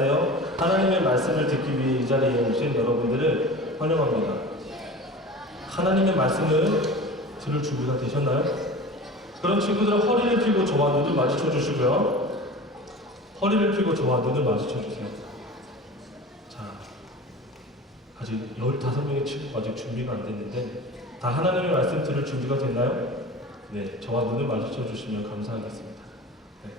안녕하세요. 하나님의 말씀을 듣기 위해 이 자리에 오신 여러분들을 환영합니다. 하나님의 말씀을 들을 준비가 되셨나요? 그런 친구들은 허리를 펴고 저와 눈을 마주쳐 주시고요. 허리를 펴고 저와 눈을 마주쳐 주세요. 자, 아직 15명의 친구가 아직 준비가 안 됐는데 다 하나님의 말씀 들을 준비가 됐나요? 네, 저와 눈을 마주쳐 주시면 감사하겠습니다. 네.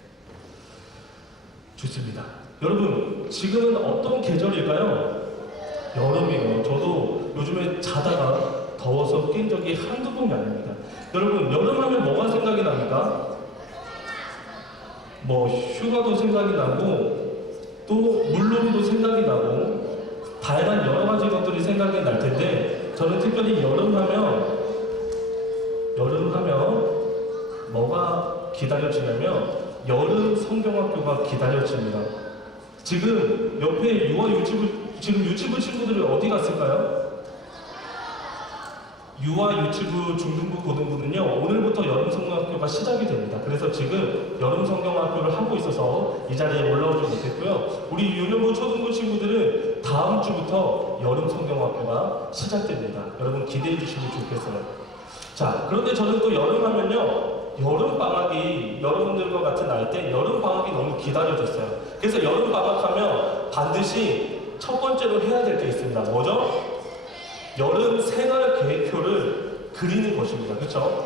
좋습니다. 여러분, 지금은 어떤 계절일까요? 여름이에요. 저도 요즘에 자다가 더워서 깬 적이 한두 번이 아닙니다. 여러분, 여름하면 뭐가 생각이 납니까? 뭐 휴가도 생각이 나고 또 물놀이도 생각이 나고 다양한 여러 가지 것들이 생각이 날 텐데 저는 특별히 여름하면 뭐가 기다려지냐면 여름 성경학교가 기다려집니다. 지금 옆에 지금 유치부 친구들이 어디 갔을까요? 유아 유치부 중등부 고등부는요 오늘부터 여름 성경학교가 시작이 됩니다. 그래서 지금 여름 성경학교를 하고 있어서 이 자리에 올라오지 못했고요. 우리 유년부 초등부 친구들은 다음 주부터 여름 성경학교가 시작됩니다. 여러분 기대해 주시면 좋겠어요. 자, 그런데 저는 또 여름하면요 여름방학이 여러분들과 같은 나이 때 여름방학이 너무 기다려졌어요. 그래서 여름방학하면 반드시 첫 번째로 해야 될 게 있습니다. 뭐죠? 여름 생활 계획표를 그리는 것입니다. 그렇죠?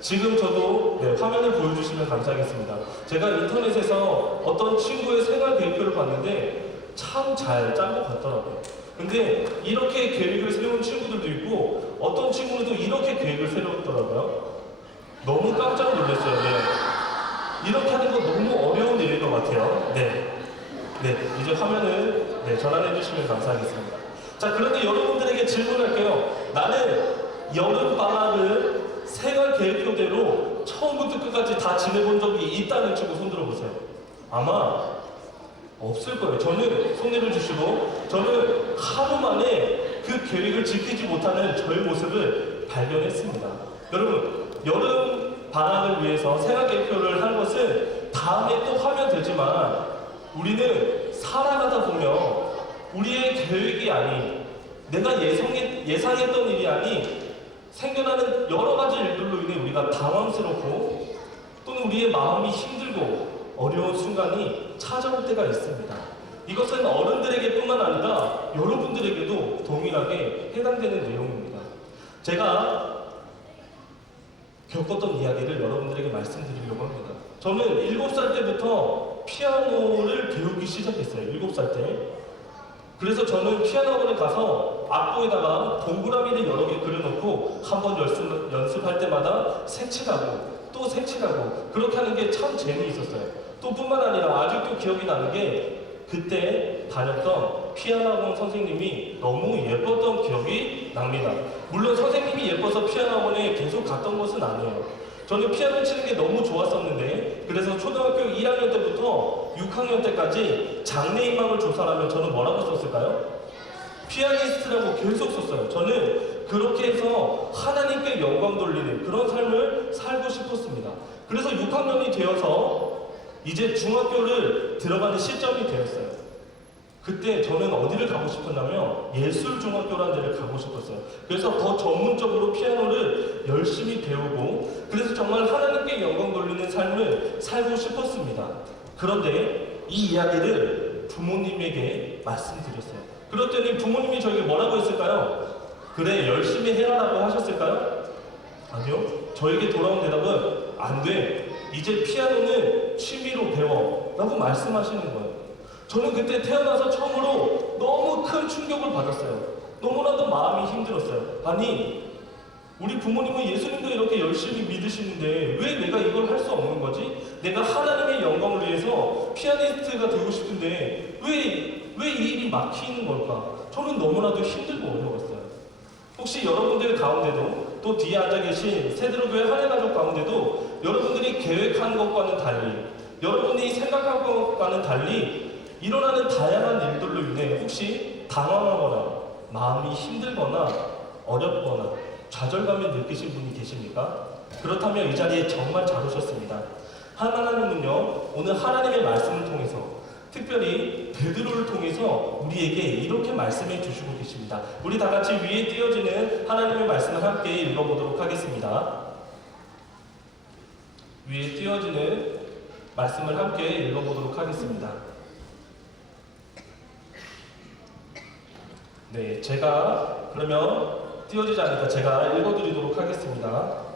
지금 저도 화면을 보여주시면 감사하겠습니다. 제가 인터넷에서 어떤 친구의 생활 계획표를 봤는데 참 잘 짠 것 같더라고요. 근데 이렇게 계획을 세운 친구들도 있고 어떤 친구는 또 이렇게 계획을 세웠더라고요. 너무 깜짝 놀랐어요. 네. 이렇게 하는 거 너무 어려운 일인 것 같아요. 네, 이제 화면을 전환해 주시면 감사하겠습니다. 자, 그런데 여러분들에게 질문할게요. 나는 여름방학을 생활 계획표대로 처음부터 끝까지 다 지내본 적이 있다는 친구 손 들어보세요. 아마 없을 거예요. 저는 손 내려주시고 저는 하루 만에 그 계획을 지키지 못하는 저의 모습을 발견했습니다. 여러분, 여름 방학을 위해서 생활 계획표를 한 것은 다음에 또 하면 되지만 우리는 살아가다 보면 우리의 계획이 아닌 내가 예상했던 일이 아닌 생겨나는 여러 가지 일들로 인해 우리가 당황스럽고 또는 우리의 마음이 힘들고 어려운 순간이 찾아올 때가 있습니다. 이것은 어른들에게 뿐만 아니라 여러분들에게도 동일하게 해당되는 내용입니다. 제가 겪었던 이야기를 여러분들에게 말씀드리려고 합니다. 저는 7살 때부터 피아노를 배우기 시작했어요. 7살 때. 그래서 저는 피아노 학원에 가서 악보에다가 동그라미를 여러 개 그려놓고 한번 연습할 때마다 색칠하고 또 색칠하고 그렇게 하는 게 참 재미있었어요. 또 뿐만 아니라 아직도 기억이 나는 게 그때 다녔던 피아노 학원 선생님이 너무 예뻤던 기억이 납니다. 물론 선생님이 예뻐서 피아노 학원에 계속 갔던 것은 아니에요. 저는 피아노 치는 게 너무 좋았었는데 그래서 초등학교 1학년 때부터 6학년 때까지 장래희망을 조사하면 저는 뭐라고 썼을까요? 피아니스트라고 계속 썼어요. 저는 그렇게 해서 하나님께 영광 돌리는 그런 삶을 살고 싶었습니다. 그래서 6학년이 되어서 이제 중학교를 들어가는 시점이 되었어요. 그때 저는 어디를 가고 싶었냐면 예술중학교라는 데를 가고 싶었어요. 그래서 더 전문적으로 피아노를 열심히 배우고 그래서 정말 하나님께 영광 돌리는 삶을 살고 싶었습니다. 그런데 이 이야기를 부모님에게 말씀드렸어요. 그랬더니 부모님이 저에게 뭐라고 했을까요? 그래, 열심히 해라라고 하셨을까요? 아니요. 저에게 돌아온 대답은 안 돼. 이제 피아노는 취미로 배워 라고 말씀하시는 거예요. 저는 그때 태어나서 처음으로 너무 큰 충격을 받았어요. 너무나도 마음이 힘들었어요. 아니, 우리 부모님은 예수님도 이렇게 열심히 믿으시는데 왜 내가 이걸 할 수 없는 거지? 내가 하나님의 영광을 위해서 피아니스트가 되고 싶은데 왜 이 일이 막히는 걸까? 저는 너무나도 힘들고 어려웠어요. 혹시 여러분들 가운데도 또 뒤에 앉아 계신 세드로교회 한해가족 가운데도 여러분들이 계획한 것과는 달리 여러분이 생각한 것과는 달리 일어나는 다양한 일들로 인해 혹시 당황하거나 마음이 힘들거나 어렵거나 좌절감을 느끼신 분이 계십니까? 그렇다면 이 자리에 정말 잘 오셨습니다. 하나님은요 오늘 하나님의 말씀을 통해서 특별히 베드로를 통해서 우리에게 이렇게 말씀해 주시고 계십니다. 우리 다 같이 위에 띄어지는 하나님의 말씀을 함께 읽어보도록 하겠습니다. 위에 띄어지는 말씀을 함께 읽어보도록 하겠습니다. 네, 제가 그러면 띄어지지 않으니까 제가 읽어드리도록 하겠습니다.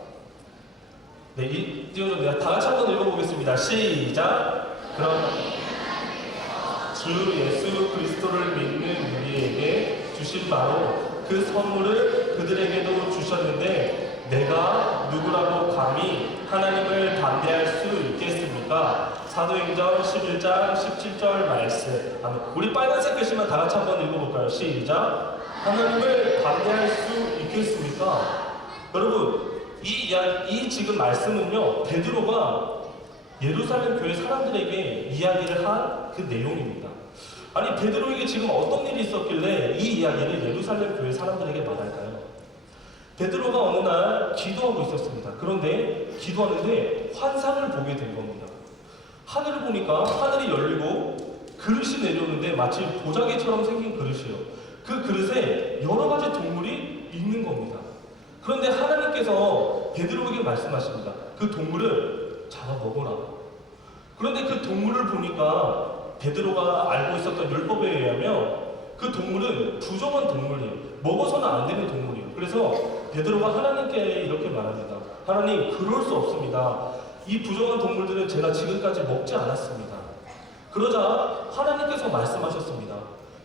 네, 띄어집니다. 다 같이 한번 읽어보겠습니다. 시작! 그럼 주 예수 그리스도를 믿는 우리에게 주신 바로 그 선물을 그들에게도 주셨는데 내가 누구라고 감히 하나님을 반대할 수 있겠습니까? 사도행전 11장 17절 말씀. 우리 빨간색 글씨만 다 같이 한번 읽어볼까요? 시작! 하나님을 반대할 수 있겠습니까? 여러분, 이 지금 말씀은요, 베드로가 예루살렘 교회 사람들에게 이야기를 한 그 내용입니다. 아니, 베드로에게 지금 어떤 일이 있었길래 이 이야기를 예루살렘 교회 사람들에게 말할까요? 베드로가 어느 날 기도하고 있었습니다. 그런데 기도하는데 환상을 보게 된 겁니다. 하늘을 보니까 하늘이 열리고 그릇이 내려오는데 마치 보자기처럼 생긴 그릇이요. 그 그릇에 여러 가지 동물이 있는 겁니다. 그런데 하나님께서 베드로에게 말씀하십니다. 그 동물을 잡아 먹어라. 그런데 그 동물을 보니까 베드로가 알고 있었던 율법에 의하면 그 동물은 부정한 동물이에요. 먹어서는 안 되는 동물이에요. 그래서 베드로가 하나님께 이렇게 말합니다. 하나님, 그럴 수 없습니다. 이 부정한 동물들은 제가 지금까지 먹지 않았습니다. 그러자 하나님께서 말씀하셨습니다.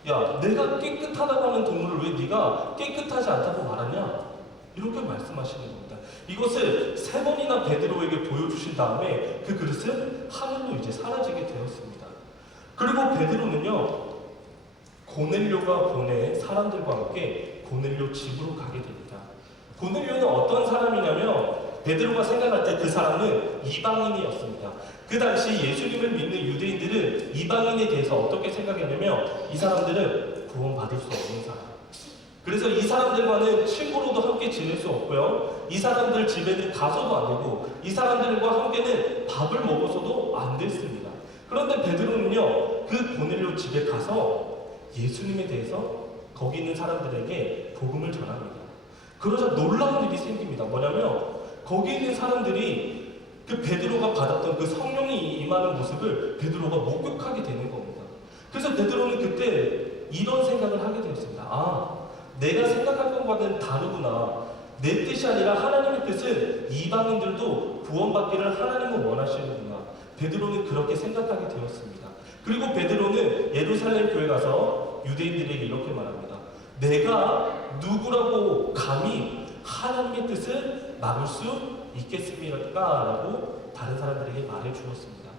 야, 내가 깨끗하다고 하는 동물을 왜 네가 깨끗하지 않다고 말하냐? 이렇게 말씀하시는 겁니다. 이것을 3번이나 베드로에게 보여주신 다음에 그 그릇은 하늘로 이제 사라지게 되었습니다. 그리고 베드로는요, 고넬료가 보낸 사람들과 함께 고넬료 집으로 가게 됩니다. 고넬료는 어떤 사람이냐면 베드로가 생각할 때 그 사람은 이방인이었습니다. 그 당시 예수님을 믿는 유대인들은 이방인에 대해서 어떻게 생각했냐면 이 사람들은 구원받을 수 없는 사람. 그래서 이 사람들과는 친구로도 함께 지낼 수 없고요. 이 사람들 집에는 가서도 안 되고 이 사람들과 함께는 밥을 먹어서도 안 됐습니다. 그런데 베드로는요, 그 고넬료 집에 가서 예수님에 대해서 거기 있는 사람들에게 복음을 전합니다. 그러자 놀라운 일이 생깁니다. 뭐냐면 거기 있는 사람들이 그 베드로가 받았던 그 성령이 임하는 모습을 베드로가 목격하게 되는 겁니다. 그래서 베드로는 그때 이런 생각을 하게 되었습니다. 아, 내가 생각할 것과는 다르구나. 내 뜻이 아니라 하나님의 뜻은 이방인들도 구원받기를 하나님은 원하시는구나. 베드로는 그렇게 생각하게 되었습니다. 그리고 베드로는 예루살렘 교회 가서 유대인들에게 이렇게 말합니다. 내가 누구라고 감히 하나님의 뜻을 막을 수 있겠습니까? 라고 다른 사람들에게 말해 주었습니다.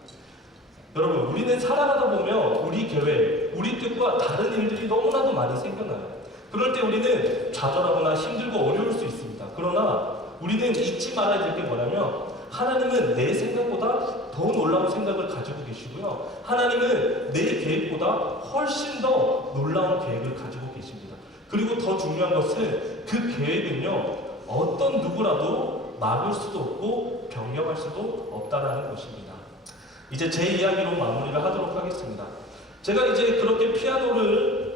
여러분, 우리는 살아가다 보면 우리 교회, 우리 뜻과 다른 일들이 너무나도 많이 생겨나요. 그럴 때 우리는 좌절하거나 힘들고 어려울 수 있습니다. 그러나 우리는 잊지 말아야 될 게 뭐냐면 하나님은 내 생각보다 더 놀라운 생각을 가지고 계시고요. 하나님은 내 계획보다 훨씬 더 놀라운 계획을 가지고 계십니다. 그리고 더 중요한 것은 그 계획은요, 어떤 누구라도 막을 수도 없고 변경할 수도 없다는 것입니다. 이제 제 이야기로 마무리를 하도록 하겠습니다. 제가 이제 그렇게 피아노를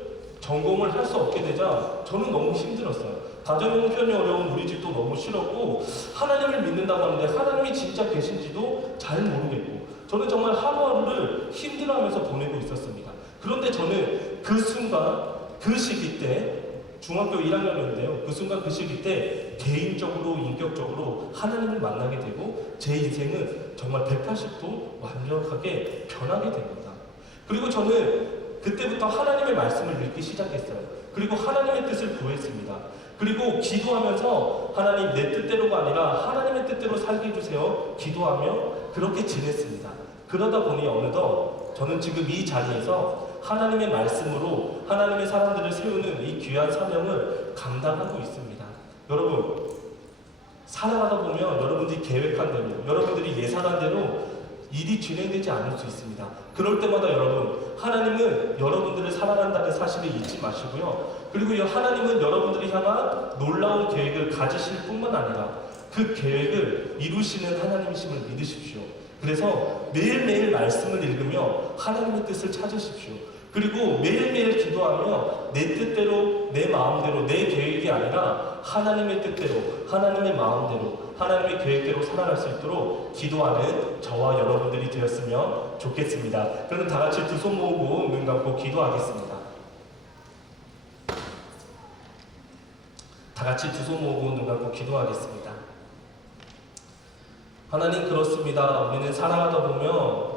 전공을 할 수 없게 되자 저는 너무 힘들었어요. 가정 형편이 어려운 우리 집도 너무 싫었고 하나님을 믿는다고 하는데 하나님이 진짜 계신지도 잘 모르겠고 저는 정말 하루하루를 힘들어하면서 보내고 있었습니다. 그런데 저는 그 순간 그 시기 때 중학교 1학년이었는데요. 그 순간 그 시기 때 개인적으로 인격적으로 하나님을 만나게 되고 제 인생은 정말 180도 완벽하게 변하게 됩니다. 그리고 저는 그때부터 하나님의 말씀을 읽기 시작했어요. 그리고 하나님의 뜻을 구했습니다. 그리고 기도하면서 하나님 내 뜻대로가 아니라 하나님의 뜻대로 살게 해주세요. 기도하며 그렇게 지냈습니다. 그러다 보니 어느덧 저는 지금 이 자리에서 하나님의 말씀으로 하나님의 사람들을 세우는 이 귀한 사명을 감당하고 있습니다. 여러분, 살아가다 보면 여러분들이 계획한 대로, 여러분들이 예상한 대로 일이 진행되지 않을 수 있습니다. 그럴 때마다 여러분, 하나님은 여러분들을 사랑한다는 사실을 잊지 마시고요. 그리고 하나님은 여러분들이 향한 놀라운 계획을 가지실 뿐만 아니라 그 계획을 이루시는 하나님이심을 믿으십시오. 그래서 매일매일 말씀을 읽으며 하나님의 뜻을 찾으십시오. 그리고 매일매일 기도하며 내 뜻대로, 내 마음대로, 내 계획이 아니라 하나님의 뜻대로, 하나님의 마음대로, 하나님의 계획대로 살아갈 수 있도록 기도하는 저와 여러분들이 되었으면 좋겠습니다. 그러면 다 같이 두 손 모으고 눈 감고 기도하겠습니다. 다 같이 두 손 모으고 눈 감고 기도하겠습니다. 하나님, 그렇습니다. 우리는 살아가다 보면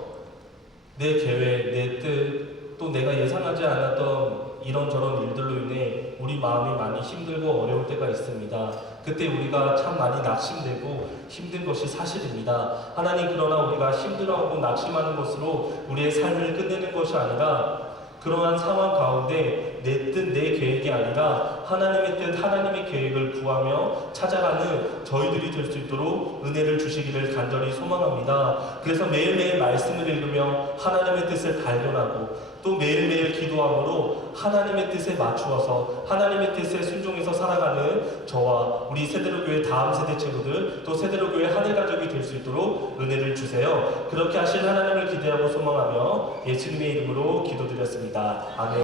내 계획, 내 뜻, 또 내가 예상하지 않았던 이런저런 일들로 인해 우리 마음이 많이 힘들고 어려울 때가 있습니다. 그때 우리가 참 많이 낙심되고 힘든 것이 사실입니다. 하나님, 그러나 우리가 힘들어하고 낙심하는 것으로 우리의 삶을 끝내는 것이 아니라 그러한 상황 가운데 내 뜻, 내 계획이 아니라 하나님의 뜻, 하나님의 계획을 구하며 찾아가는 저희들이 될 수 있도록 은혜를 주시기를 간절히 소망합니다. 그래서 매일매일 말씀을 읽으며 하나님의 뜻을 발견하고 또 매일매일 기도함으로 하나님의 뜻에 맞추어서 하나님의 뜻에 순종해서 살아가는 저와 우리 세대로교회 다음 세대 친구들, 또 세대로교회 하늘가족이 될 수 있도록 은혜를 주세요. 그렇게 하실 하나님을 기대하고 소망하며 예수님의 이름으로 기도드렸습니다. 아멘.